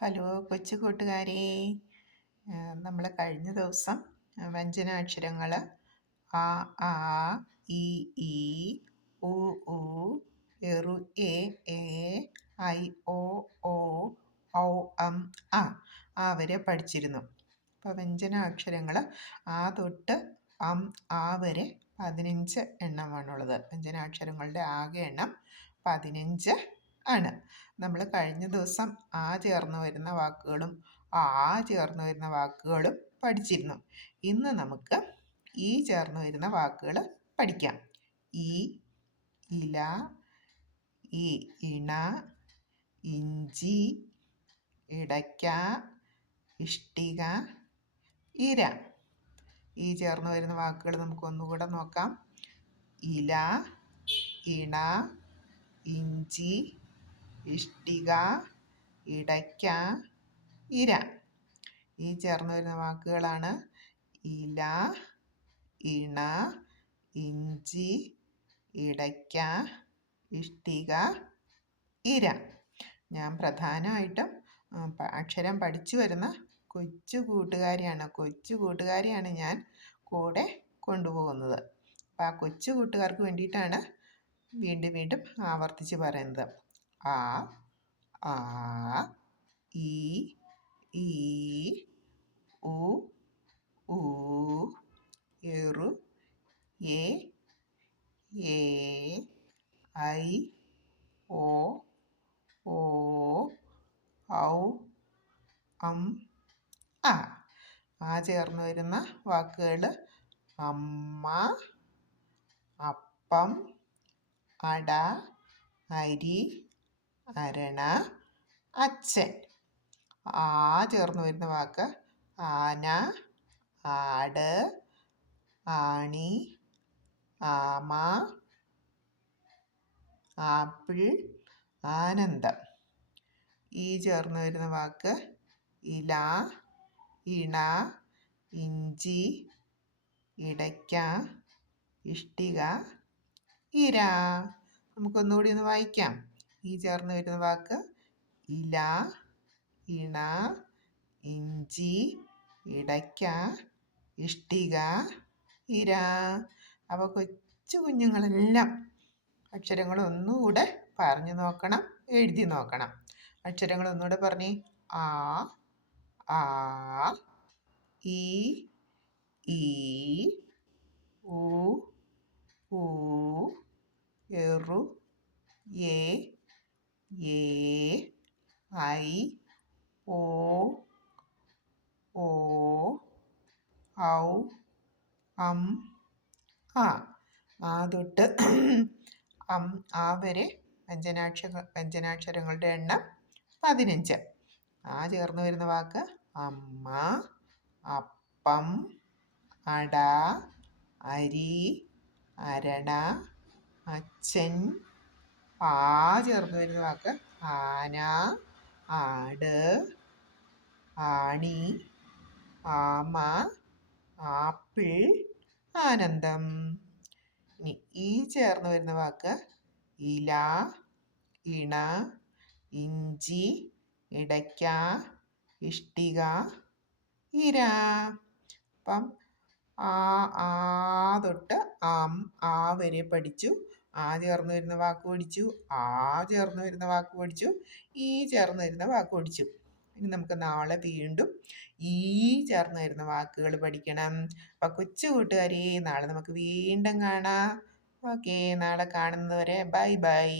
Hello കൊച്ചു കൂട്ടുകാരെ. നമ്മൾ കഴിഞ്ഞ ദിവസം വ്യഞ്ജനാക്ഷരങ്ങൾ ആ ആ ഇ ഇ ഉ ഉ എറു എ എ ഐ ഒ ഓ ഔ എം ആ ആ വരെ പഠിച്ചിരുന്നു. അപ്പോൾ വ്യഞ്ജനാക്ഷരങ്ങൾ ആ തൊട്ട് അം ആ വരെ പതിനഞ്ച് എണ്ണമാണുള്ളത്. വ്യഞ്ജനാക്ഷരങ്ങളുടെ ആകെ എണ്ണം പതിനഞ്ച് ആണ്. നമ്മൾ കഴിഞ്ഞ ദിവസം ആ ചേർന്ന് വരുന്ന വാക്കുകളും ആ ചേർന്ന് വരുന്ന വാക്കുകളും പഠിച്ചിരുന്നു. ഇന്ന് നമുക്ക് ഈ ചേർന്ന് വരുന്ന വാക്കുകൾ പഠിക്കാം. ഈ ഇല ഈ ഇണ ഇഞ്ചി ഇടയ്ക്ക ഇഷ്ടിക ഇര. ഈ ചേർന്ന് വരുന്ന വാക്കുകൾ നമുക്ക് ഒന്നുകൂടെ നോക്കാം. ഇല ഇണ ഇഞ്ചി ഇഷ്ടിക ഇടയ്ക്ക ഇര. ഈ ചേർന്ന് വരുന്ന വാക്കുകളാണ് ഇല ഇണ ഇഞ്ചി ഇടയ്ക്ക ഇഷ്ടിക ഇര. ഞാൻ പ്രധാനമായിട്ടും അക്ഷരം പഠിച്ചു വരുന്ന കൊച്ചു കൂട്ടുകാരിയാണ്. കൊച്ചു കൂട്ടുകാരിയാണ് ഞാൻ കൂടെ കൊണ്ടുപോകുന്നത്. അപ്പം ആ കൊച്ചു കൂട്ടുകാർക്ക് വേണ്ടിയിട്ടാണ് വീണ്ടും വീണ്ടും ആവർത്തിച്ച് പറയുന്നത്. ആ a, i, i, ഉ ഊ എറു എ e ഐ o, o, au, am, a. ആ ചേർന്ന് വരുന്ന വാക്കുകൾ അമ്മ അപ്പം അട അരി അരണ അച്ഛൻ. ആ ചേർന്ന് വരുന്ന വാക്ക്. ആന ആട് ആണി ആമ ആപ്പിൾ ആനന്ദം. ഈ ചേർന്ന് വരുന്ന വാക്ക് ഇല ഇണ ഇഞ്ചി ഇടയ്ക്ക ഇഷ്ടിക ഇര. നമുക്കൊന്നുകൂടി ഒന്ന് വായിക്കാം. ഈ ചേർന്ന് വരുന്ന വാക്ക് ഇല ഇണ ഇഞ്ചി ഇടയ്ക്ക ഇഷ്ടിക ഇര. അവ കൊച്ചു കുഞ്ഞുങ്ങളെല്ലാം അക്ഷരങ്ങൾ ഒന്നുകൂടെ പറഞ്ഞു നോക്കണം എഴുതി നോക്കണം. അക്ഷരങ്ങൾ ഒന്നുകൂടെ പറഞ്ഞേ ആ ആ ഈ ഈ ഊ ഊ എറു എ ഏ ഐ ഓ ഓ ഔ അം ആ. ആ തൊട്ട് അം ആ വരെ വ്യഞ്ജനാക്ഷ വ്യഞ്ജനാക്ഷരങ്ങളുടെ എണ്ണം പതിനഞ്ച്. ആ ചേർന്ന് വരുന്ന വാക്ക് അമ്മ അപ്പം അട അരി അരണ അച്ഛൻ. ആ ചേർന്ന് വരുന്ന വാക്ക് ആന ആട് ആണി ആമ ആപ്പിൾ ആനന്ദം. ഇനി ഈ ചേർന്ന് വരുന്ന വാക്ക് ഇല ഇണ ഇഞ്ചി ഇടയ്ക്ക ഇഷ്ടിക ഇര. അപ്പം ആ ആ തൊട്ട് ആം ആ വരെ പഠിച്ചു. ആ ചേർന്ന് വരുന്ന വാക്ക് പഠിച്ചു ആ ചേർന്ന് വരുന്ന വാക്ക് പഠിച്ചു ഈ ചേർന്ന് വരുന്ന വാക്ക് പഠിച്ചു. ഇനി നമുക്ക് നാളെ വീണ്ടും ഈ ചേർന്ന് വരുന്ന വാക്കുകൾ പഠിക്കണം. അപ്പം കൊച്ചു കൂട്ടുകാരെ നാളെ നമുക്ക് വീണ്ടും കാണാം. ഓക്കെ നാളെ കാണുന്നവരെ ബൈ ബൈ.